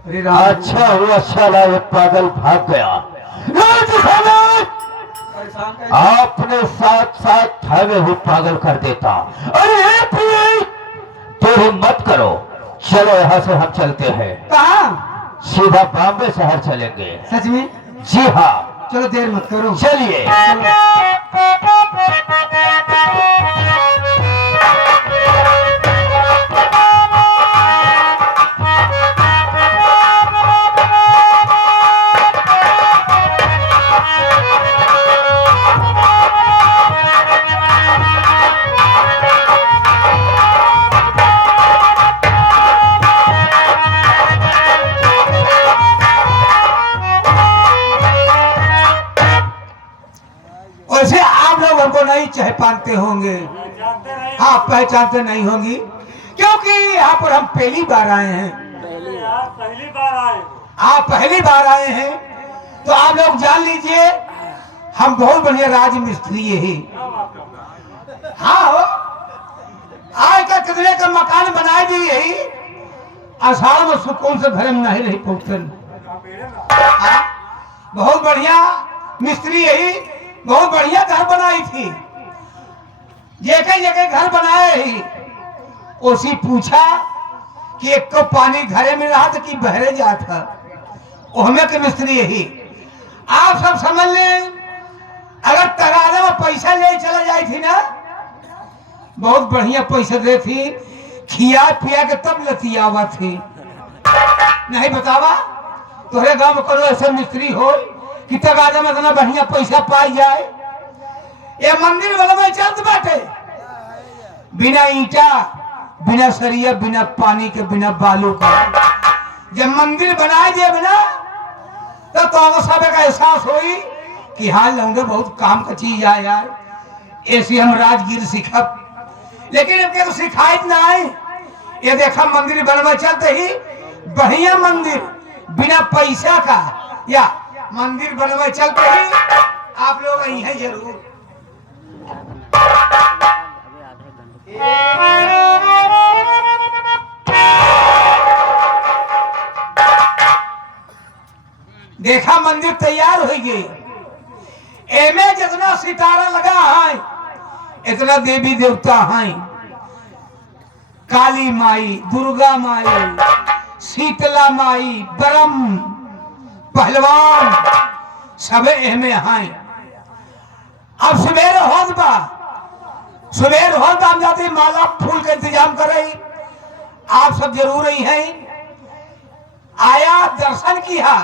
अच्छा हुआ साला ये पागल भाग गया। आपने साथ साथ हमें भी पागल कर देता। अरे तो हिम्मत करो, चलो यहाँ से हम चलते हैं। कहाँ? सीधा बॉम्बे शहर चलेंगे। सच में? जी हाँ। चलो देर मत करो, चलिए। वैसे आप लोग हमको नहीं पहचानते होंगे। हाँ, पहचानते नहीं होंगी क्योंकि यहाँ पर हम पहली बार आए हैं। पहली बार आए। आप पहली बार आए हैं तो आप लोग जान लीजिए हम बहुत बढ़िया राज मिस्त्री है। हाँ हो, आज का कितने का मकान बनाए दी यही आषाढ़ में सुकून से घर में नहीं रही पहुंचन। बहुत बढ़िया मिस्त्री यही बहुत बढ़िया घर बनाई थी। जगह जगह घर बनाए ही उसी पूछा कि एक कप पानी घरे में रहा था कि बहरे जा था। हमें के मिस्त्री यही आप सब समझ लें। अगर तगादा में पैसा ले चला जाई थी ना, बहुत बढ़िया पैसा दे थी, खिया पिया के तब लतियावा थी। नहीं बतावा तोहरे गांव में करो ऐसा मिस्त्री हो कि तगादा में इतना बढ़िया पैसा पाई जाए। ये मंदिर वाला में चलत बाटे बिना ईटा, बिना सरिया, बिना पानी के, बिना बालू का। जब मंदिर बनाए दे बिना तो सब का एहसास होई कि हाँ लौंडे बहुत काम का चीज आए यार। ऐसी हम राजगीर सीखब, लेकिन इनके तो सिखाइत ना है। ये देखा मंदिर बनवा चलते ही बढ़िया मंदिर बिना पैसा का या मंदिर बनवा चलते ही आप लोग यही हैं जरूर। देखा मंदिर तैयार हो गई। एमे जितना सितारा लगा है इतना देवी देवता हैं। काली माई, दुर्गा माई, शीतला माई, ब्रह्म, पहलवान सब एमे हैं। अब सवेरे होत बा, सवेर होत हम जाते माला फूल का इंतजाम करे। आप सब जरूर ही हैं। आया दर्शन किया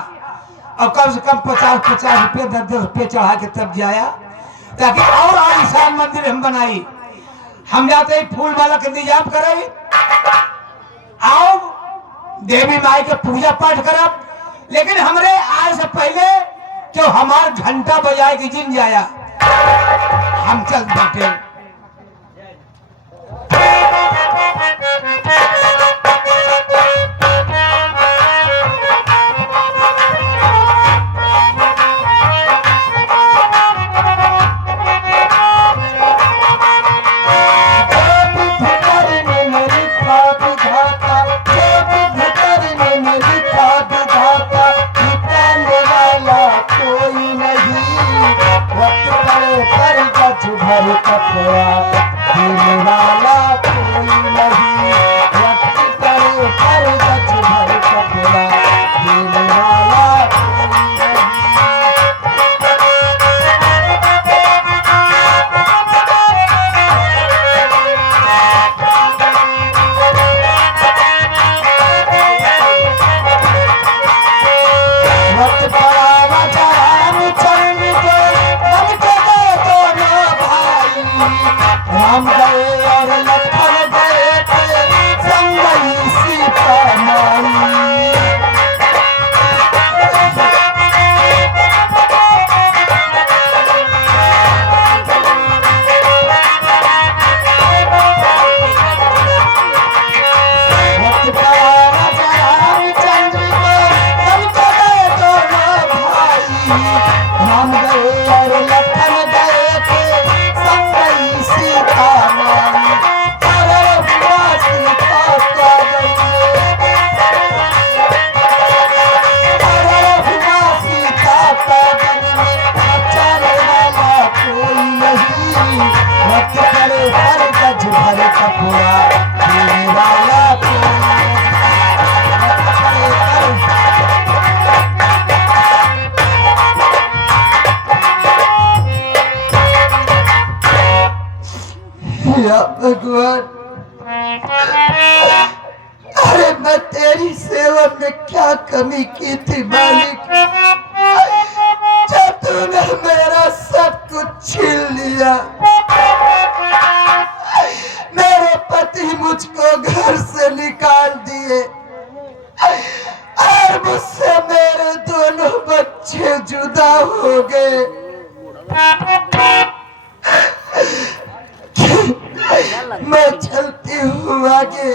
और कम से कम 50-50 रुपये 10-10 रुपये चढ़ा के तब जाया ताकि और आलिशान मंदिर हम बनाई। हम जाते ही फूल माला का इंतजाम करे, आओ देवी माई के पूजा पाठ करब। लेकिन हमरे आए से पहले जो हमार घंटा बजाए की जिन जाया हम चल बैठे। भर कपड़े हमने क्या कमी की थी मालिक, जब तूने मेरा सब कुछ छीन लिया। मेरे पति मुझको घर से निकाल दिए और मुझसे मेरे दोनों बच्चे जुदा हो गए। मैं चलती हूँ आगे,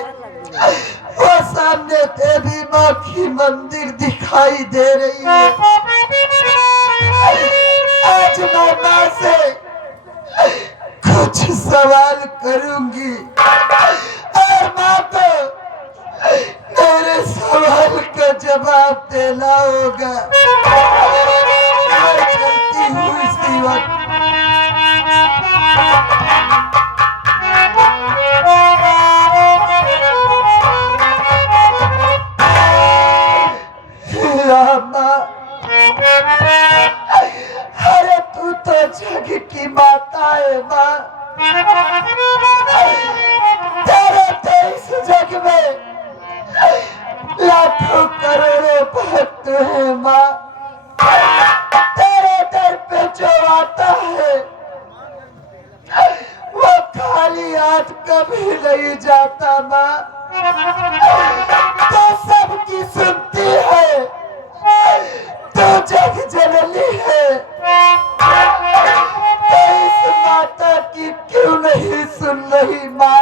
वो सामने देवी माँ की मंदिर दिखाई दे रही है। आज मैं माँ से कुछ सवाल करूंगी और माँ को मेरे सवाल का जवाब देना होगा। मैं चलती हूँ इसी वक्त। अरे तू तो जग की माता है माँ, तेरे तो इस जग में लाखों करोड़ों भक्त है माँ। तेरे दर पे जो आता है वो खाली हाथ कभी नहीं जाता माँ। तो सबकी सुनती है, तो जग जननी है, तो इस माता की क्यों नहीं सुन रही माँ।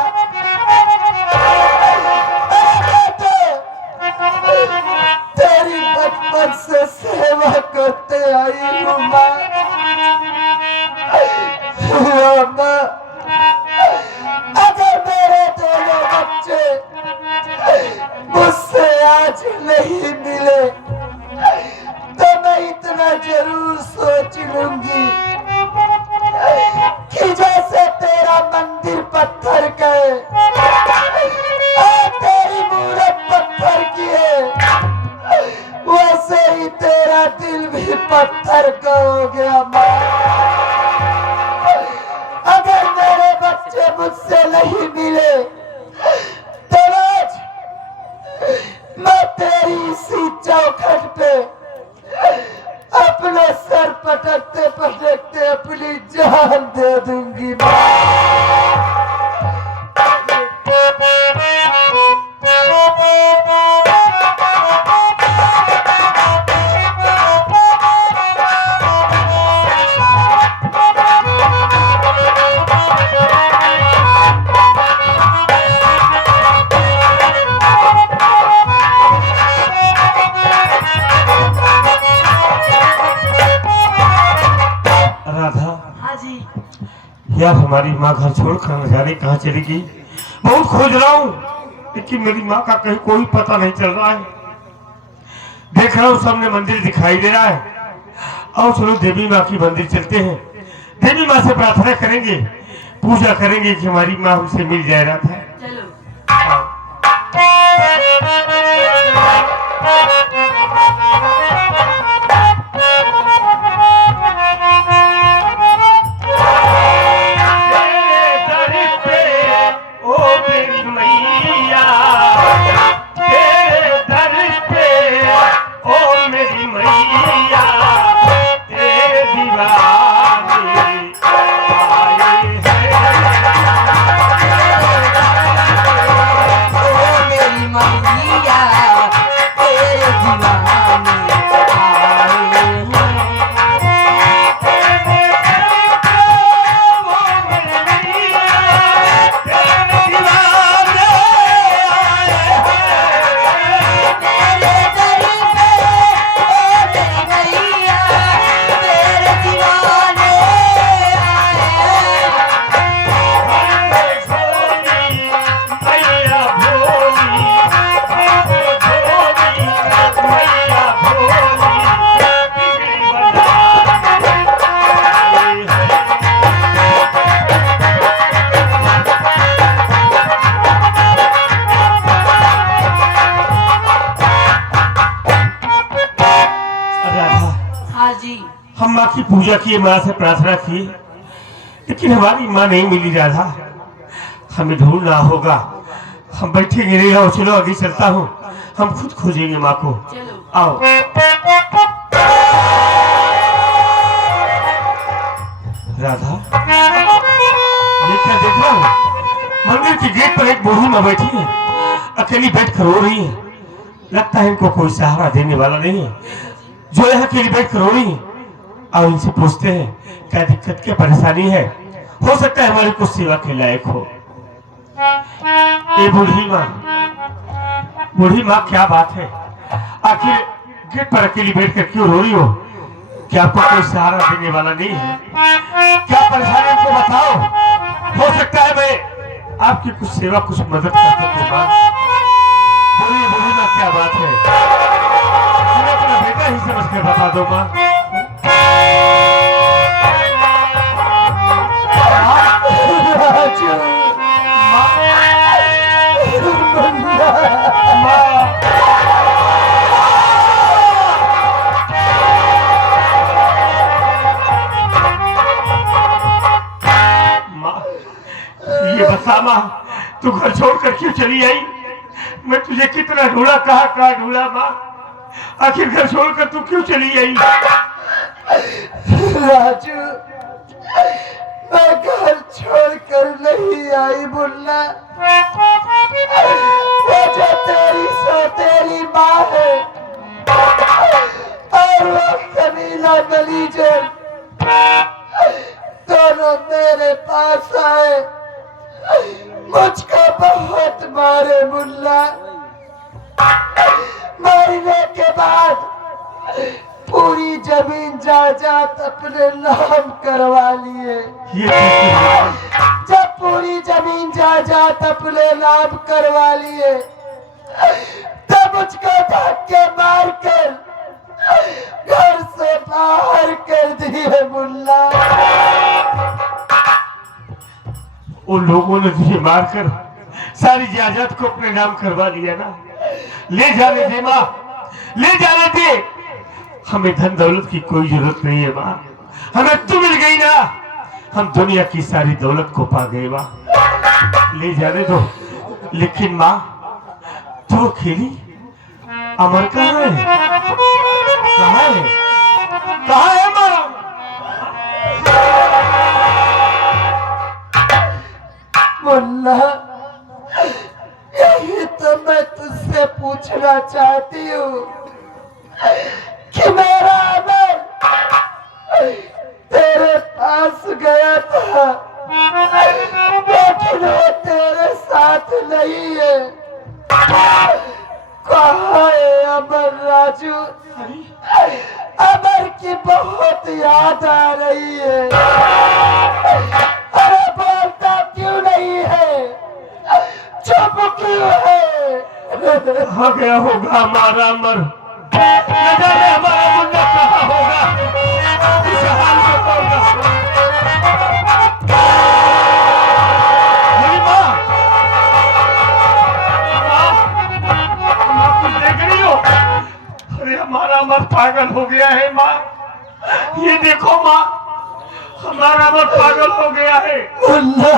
तेरी बचपन से सेवा करते आई हूँ माँ। माँ, अगर मेरे दोनों बच्चे मुझसे आज नहीं मिले तो मैं इतना जरूर सोच लूंगी कि जैसे तेरा मंदिर पत्थर का है और तेरी मूरत पत्थर की है, वैसे ही तेरा दिल भी पत्थर का हो गया माँ। अगर मेरे बच्चे मुझसे नहीं मिले तो आज मैं तेरी इसी चौखट पे अपना सर पटकते पटकते अपनी जान दे दूंगी माँ। या हमारी माँ घर छोड़कर न जाने कहाँ चली गई। बहुत खोज रहा हूँ लेकिन मेरी माँ का कहीं कोई पता नहीं चल रहा है। देख रहा हूँ सामने मंदिर दिखाई दे रहा है। आओ चलो देवी माँ की मंदिर चलते हैं, देवी माँ से प्रार्थना करेंगे, पूजा करेंगे कि हमारी माँ हमसे मिल जाए। रात है हम माँ की पूजा किए, माँ से प्रार्थना की, लेकिन हमारी माँ नहीं मिली। राधा, हमें ढूंढना होगा, हम बैठेंगे नहीं, आओ चलो आगे चलता हूँ, हम खुद खोजेंगे माँ को। आओ। राधा, ये क्या देख रहा हूँ? मंदिर के गेट पर एक बूढ़ी माँ बैठी है, अकेली बैठ कर रो रही है। लगता है इनको कोई सहारा देने वाला नहीं है, जो यहाँ अकेली बैठ कर रो रही है। और इनसे पूछते हैं क्या दिक्कत, क्या परेशानी है, हो सकता है हमारी कुछ सेवा के लायक हो। ये बूढ़ी माँ क्या बात है, आखिर गेट पर अकेली बैठकर क्यों रो रही हो? क्या आपको कोई सहारा देने वाला नहीं है? क्या परेशानी हमको बताओ, हो सकता है मैं आपकी कुछ सेवा, कुछ मदद कर सकूं। माँ बूढ़ी माँ क्या बात है, मुझे अपना बेटा ही समझ कर बता दो माँ। माँ, तू घर छोड़कर क्यों चली आई? मैं तुझे कितना ढूंढा, कहाँ ढूंढा माँ, आखिर घर छोड़कर तू क्यों चली आई? राजू, मैं घर छोड़कर नहीं आई मुन्ना, वो जो तेरी सौतेली माँ है और वो कमीना गलीजर दोनों मेरे पास आए, मुझको बहुत मारे मुन्ना। मरने के बाद पूरी जमीन जायदाद अपने नाम करवा लिए। जब पूरी जमीन जायदाद अपने नाम करवा लिए तब मुझको धक्के मारकर घर से बाहर कर दिए मुन्ना। उन लोगों ने तुझे मारकर सारी जायदाद को अपने नाम करवा लिया ना। ले जाने दे माँ, ले जाने दे, हमें धन दौलत की कोई जरूरत नहीं है माँ, हमें तू मिल गई ना, हम दुनिया की सारी दौलत को पा गए माँ, ले जाने दो। लेकिन माँ तू अकेली, अमर कहाँ है? कहाँ है? कहाँ है माँ? मुन्ना, यही तो मैं तुझसे पूछना चाहती हूँ कि मेरा अमर तेरे पास गया था लेकिन वो तेरे साथ नहीं है। कहाँ है अमर राजू? अमर की बहुत याद आ रही है। अरे बोलता क्यों नहीं है, चुप क्यों है? कहाँ गया होगा हमारा अमर? न जाने हमारा मुन्ना कहाँ होगा, इस हाल में होगा। मेरी माँ, माँ कुछ देख रही हो? अरे हमारा अमर पागल हो गया है माँ, ये देखो माँ, हमारा अमर पागल हो गया है। मुन्ना,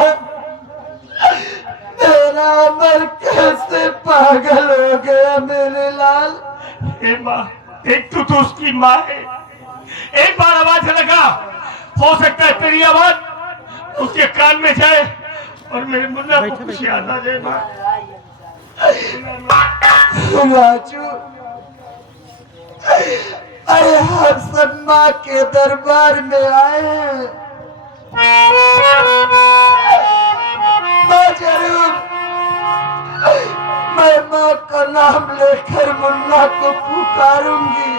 मेरा अमर कैसे पागल हो गया मेरे लाल? हे माँ, एक तो उसकी माँ है, एक बार आवाज लगा, हो सकता है तेरी आवाज उसके कान में जाए और मेरे मुन्ना को कुछ याद आ जाए माँ। राजू, अरे हम सब माँ के दरबार में आए हैं, माँ जरूर, मैं माँ का नाम लेकर मुन्ना को पुकारूंगी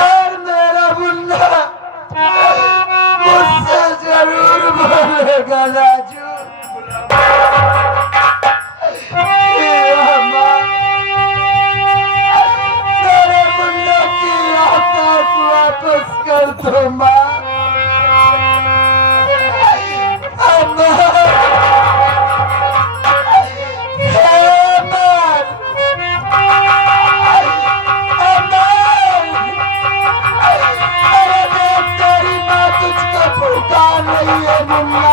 और मेरा मुन्ना मुझसे जरूर बोलेगा राजू। मेरे मुन्ना की आकाश वापस कर दो माँ। नहीं है मुन्ना,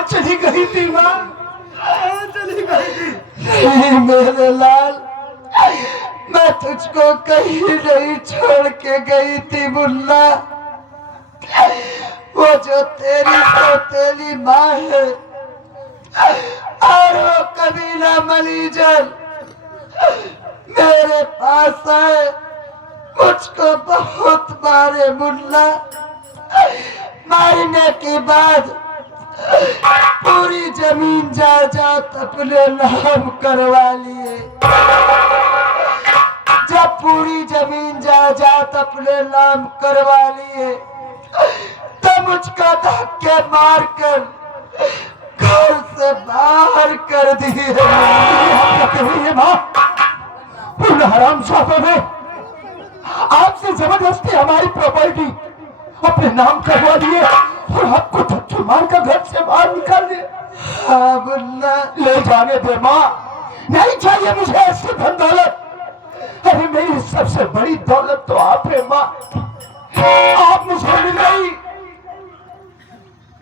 कहाँ चली गई थी माँ? चली गई थी। नहीं मेरे लाल, मैं तुझको कहीं नहीं छोड़ के गई थी मुन्ना। वो जो तेरी सौतेली माँ है और वो कबीला मलीजन मेरे पास आए, मुझको बहुत मारे मुन्ना। मारने के बाद पूरी जमीन जायदाद अपने नाम करवा लिए। जब पूरी जमीन जायदाद अपने नाम करवा लिए तो मुझको धक्के मारकर घर से बाहर कर दिए। हराम साहब ने आपसे जबरदस्ती हमारी प्रॉपर्टी अपने नाम करवा लिए और आपको धक्के मारकर घर से बाहर निकाल दिए। हाँ मुन्ना, ले जाने दे माँ, नहीं चाहिए मुझे ऐसी धन दौलत। अरे मेरी सबसे बड़ी दौलत तो आप है माँ, आप मुझे मिल गई,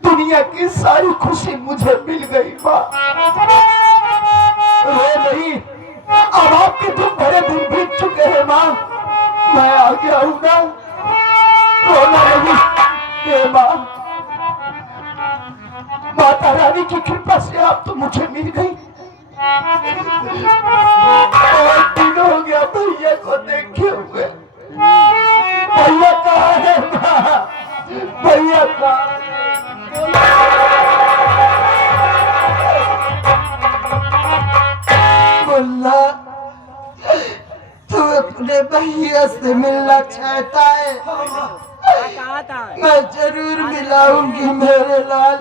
दुनिया की सारी खुशी मुझे मिल गई माँ। रो नहीं, अब आपके दुख भरे दिन बीत चुके हैं माँ, मैं आ गया हूँ ना, रोना नहीं। हे माँ, माता रानी की कृपा से आप तो मुझे मिल गई। बहुत दिन हो गया भैया को देखे हुए। भैया कहाँ है माँ? भैया कहाँ? मुन्ना, तू अपने भैया से मिलना चाहता है? मैं जरूर मिलाऊंगी मेरे लाल।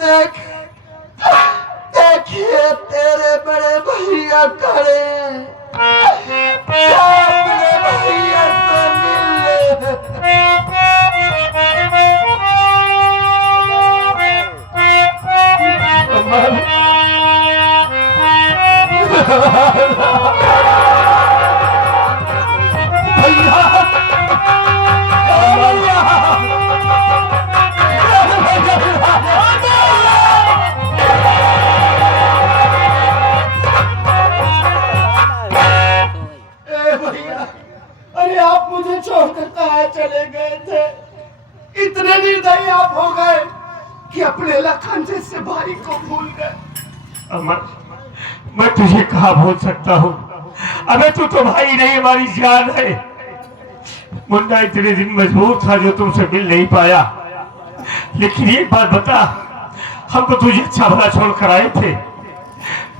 देख, देखिए तेरे बड़े भैया खड़े हैं, क्या अपने भैया से मिल अरे आप मुझे छोड़कर कहाँ चले गए थे? इतने निर्दयी आप हो गए कि अपने लखन जैसे भाई को भूल गए। अमर, मैं तुझे कहा भूल सकता हूँ? अबे तू तो भाई नहीं, हमारी जान है। मुन्ना इतने दिन मजबूर था जो तुमसे मिल नहीं पाया, लेकिन एक बात बता, हम तो तुझे अच्छा भला छोड़ कर आए थे,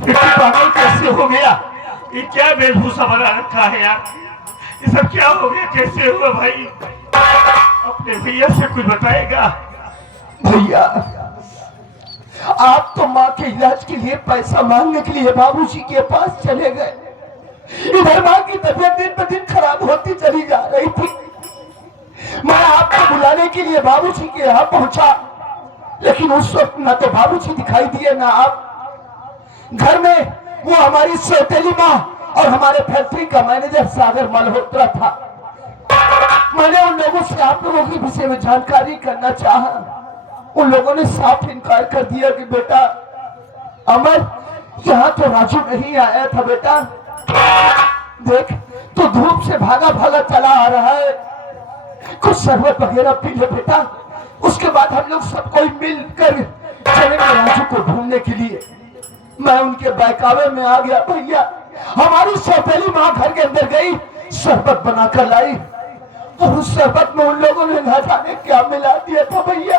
लेकिन पागल कैसे हो गया? ये क्या वेशभूषा बना रखा है यार? ये सब क्या हो गया? कैसे हुआ भाई? अपने भैया से कुछ बताएगा? भैया, आप तो माँ के इलाज के लिए पैसा मांगने के लिए बाबूजी के पास चले गए। इधर माँ की तबीयत दिन ब दिन खराब होती चली जा रही थी। मैं आपको बुलाने के लिए बाबूजी के यहाँ पहुंचा, लेकिन उस वक्त ना तो बाबूजी दिखाई दिए ना आप। घर में वो हमारी सौतेली माँ और हमारे फैक्ट्री का मैनेजर सागर मल्होत्रा था। मैंने उन लोगों से आप लोगों के विषय में जानकारी करना चाहा। उन लोगों ने साफ इनकार कर दिया कि बेटा अमर, यहाँ तो राजू नहीं आया था बेटा। देख, तो धूप से भागा भागा चला आ रहा है, कुछ शरबत वगैरह पी ले बेटा। उसके बाद हम लोग सब कोई मिलकर चलेंगे राजू को ढूंढने के लिए। मैं उनके बहकावे में आ गया भैया। हमारी सौतेली माँ घर के अंदर गई, शरबत बनाकर लाई और उस शरबत में उन लोगों ने ना जाने क्या मिला दिया था भैया।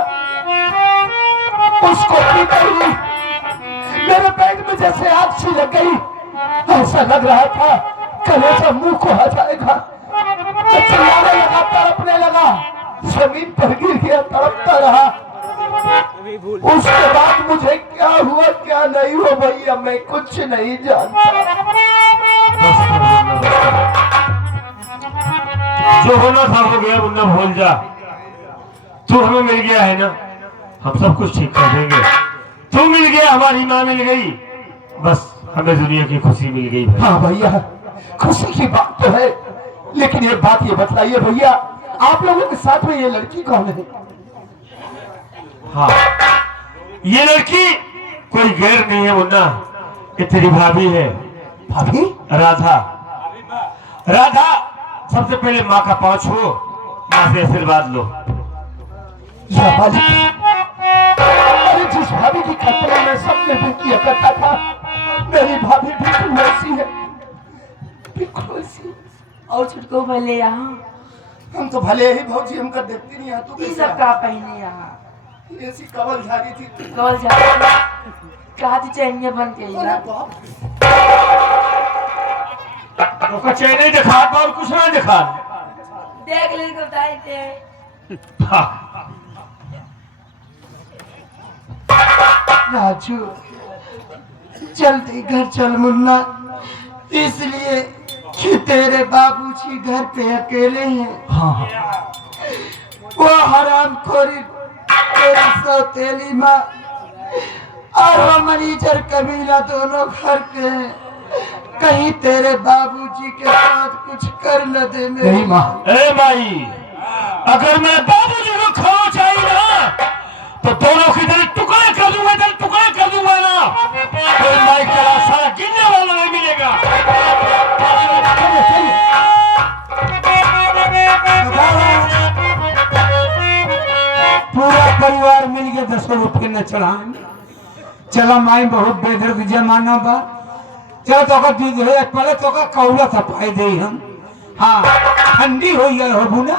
उसको पीते ही मेरे पेट में जैसे आग सी लग गई। ऐसा लग रहा था कलेजा मुंह को आ जाएगा। मैं चिल्लाने लगा, तड़पने लगा, जमीन पर गिर गया, तड़पता रहा। उसके बाद मुझे क्या हुआ क्या नहीं हुआ भैया मैं कुछ नहीं जानता। जो होना था हो गया मुन्ना, भूल जा। तू हमें मिल गया है ना, हम सब कुछ ठीक कर देंगे। तू मिल गया, हमारी माँ मिल गई, बस हमें दुनिया की खुशी मिल गई भाई। हाँ भैया, खुशी की बात तो है, लेकिन एक बात ये बताइए भैया, आप लोगों के साथ में ये लड़की कौन है? हाँ, ये लड़की कोई गैर नहीं है मुन्ना, ये तेरी भाभी है। भाभी राधा। राधा, सबसे पहले माँ का पाँव छू, माँ से आशीर्वाद लो। या मालिक, अरे जिस भाभी की कल्पना मैं सपने में किया करता था, मेरी भाभी बिल्कुल वैसी है, बिल्कुल वैसी। और छुटको भले यहाँ हम तो भले ही भौजी हमका देखती नहीं है, तू ये कैसे सब का पहने यहाँ ऐसी कवल झाड़ी थी। कल जा कहा थी चैनिया बन के अरे यहाँ बाप, तो चेहरे दिखा और कुछ ना दिखा। देख ले को बताए थे राजू जल्दी घर चल मुन्ना, इसलिए कि तेरे बाबूजी घर पे अकेले हैं। हाँ वो हरामखोरी तेरी सौतेली माँ और वो मैनेजर कबीला दोनों घर पे हैं, कहीं तेरे बाबूजी के साथ कुछ कर न दे मेरी मेरी माँ। ए भाई, अगर मैं बाबूजी को खाना चाहिए ना, तो दोनों की तरह टुकड़े कर दूंगा, टुकड़े कर दूंगा ना, तो माई का सारा गिनने वाला नहीं मिलेगा। पूरा परिवार मिल के 10 रुपये न चढ़ाएंगे। चला माई बहुत बेदर्द जमाना बा, चलो तो का दूध है पहले तो का कौला था पाई दे हम। हाँ ठंडी हो गई हो बुना।